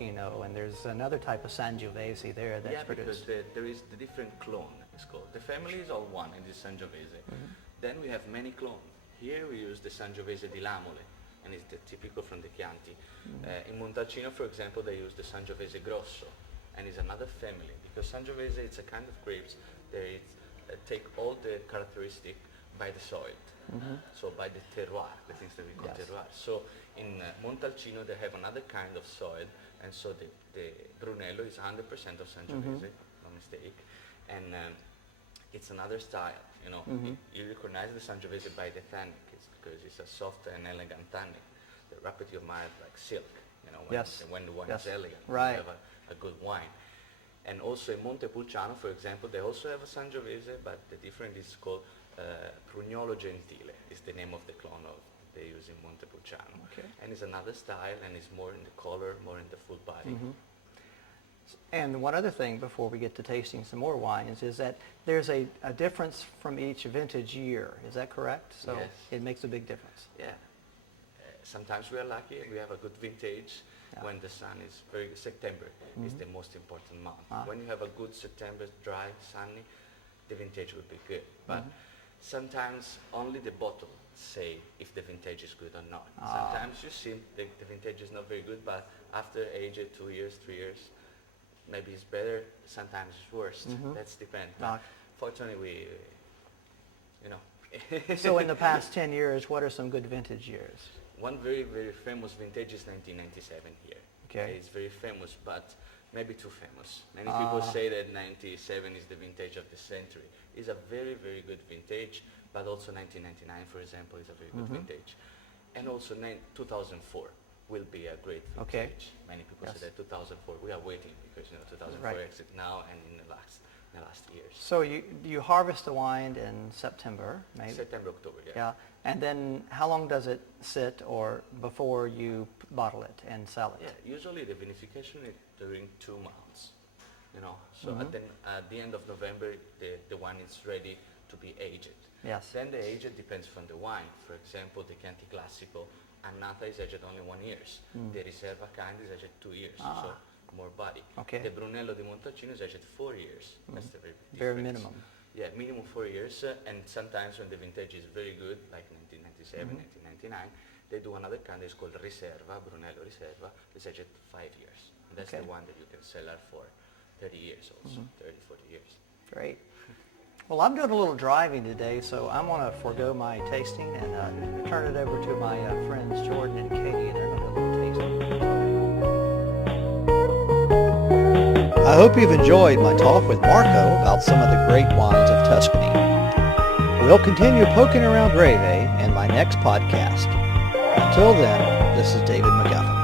Montalcino, and there's another type of Sangiovese there that's produced. Because there is the different clone, it's called. The family is all one, and it's Sangiovese. Then we have many clones. Here we use the Sangiovese di Lamole, and it's the typical from the Chianti. In Montalcino, for example, they use the Sangiovese Grosso, and it's another family, because Sangiovese, it's a kind of grapes that take all the characteristic by the soil. So by the terroir, the things that we call terroir. So in Montalcino they have another kind of soil, and so the Brunello is 100% of Sangiovese, no mistake, and it's another style. You know, you recognize the Sangiovese by the tannic, because it's a soft and elegant tannic. The rapidity of mouth like silk. You know, when the wine is elegant, you have a good wine. And also in Montepulciano, for example, they also have a Sangiovese, but the difference is called Prugnolo Gentile is the name of the clone they use in Montepulciano. And it's another style, and it's more in the color, more in the full body. And one other thing before we get to tasting some more wines is that there's a difference from each vintage year. Is that correct? So it makes a big difference. Yeah. Sometimes we are lucky and we have a good vintage when the sun is September is the most important month. When you have a good September, dry, sunny, the vintage will be good. But sometimes only the bottle say if the vintage is good or not. Sometimes you see the vintage is not very good, but after age 2 years, 3 years, maybe it's better, sometimes it's worse. That's depends. Fortunately, So in the past 10 years, what are some good vintage years? One very, very famous vintage is 1997 here. It's very famous, but maybe too famous. Many people say that 97 is the vintage of the century. It's a very, very good vintage, but also 1999, for example, is a very good vintage. And also 2004 will be a great vintage. Many people say that 2004. We are waiting because 2004 exit now and in the last years. So you harvest the wine in September, maybe? September, October, Yeah. And then how long does it sit or before you bottle it and sell it? Yeah, usually the vinification is during 2 months. So at the end of November, the wine is ready to be aged. Then the age depends from the wine. For example, the Chianti Classico, Annata is aged only 1 year. The Riserva kind is aged 2 years, so more body. The Brunello di Montalcino is aged 4 years. That's the very difference. Very minimum. Yeah, minimum 4 years, and sometimes when the vintage is very good, like 1997, 1999, they do another kind that's called Riserva, Brunello Riserva, it's aged 5 years. And that's the one that you can sell out for 30 years also, 30, 40 years. Great. Well, I'm doing a little driving today, so I'm going to forego my tasting and turn it over to my friends Jordan and Katie, and they're going to do a little tasting. I hope you've enjoyed my talk with Marco about some of the great wines of Tuscany. We'll continue poking around Greve in my next podcast. Until then, this is David McGuffin.